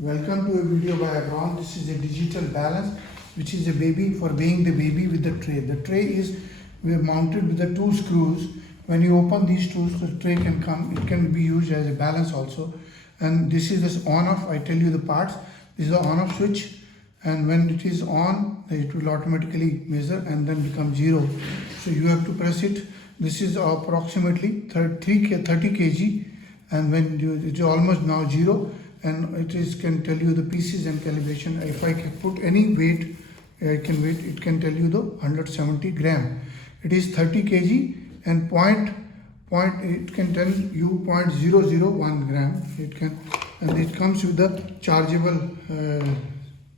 Welcome to a video by Abron. This is a digital balance, which is a baby for weighing the baby with the tray. The tray is mounted with the two screws. When you open these two, the tray can come. It can be used as a balance also. And this is this on-off. I tell you the parts. This is the on-off switch. And when it is on, it will automatically measure and then become 0. So you have to press it. This is approximately 30 kg, and when it is almost now 0, and it can tell you the pieces and calibration. If I can put any weight, it can tell you the 170 gram. It is 30 kg and it can tell you 0.001 gram. And it comes with the chargeable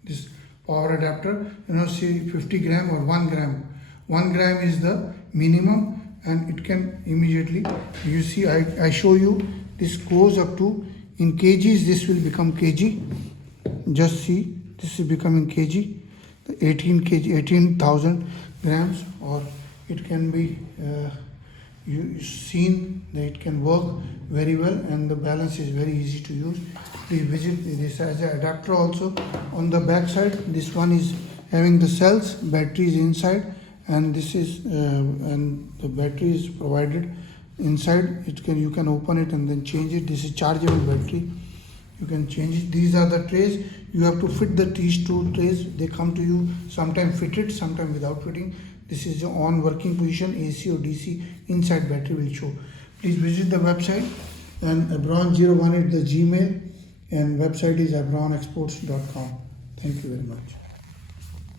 this power adapter. See 50 gram or 1 gram. 1 gram is the minimum, and it can immediately, you see, I show you, this goes up to, in kgs this will become kg. Just see, this is becoming kg, 18,000 grams, or it can be you seen that it can work very well, and the balance is very easy to use. Please visit this as an adapter also. On the back side, this one is having the cells, batteries inside, and this is and the battery is provided inside. You can open it and then change it. This is chargeable battery. You can change it. These are the trays. You have to fit these two trays. They come to you sometime fitted, sometime without fitting. This is the on working position. AC or DC inside battery will show. Please visit the website, and Abron018 the Gmail, and website is abronexports.com. Thank you very much.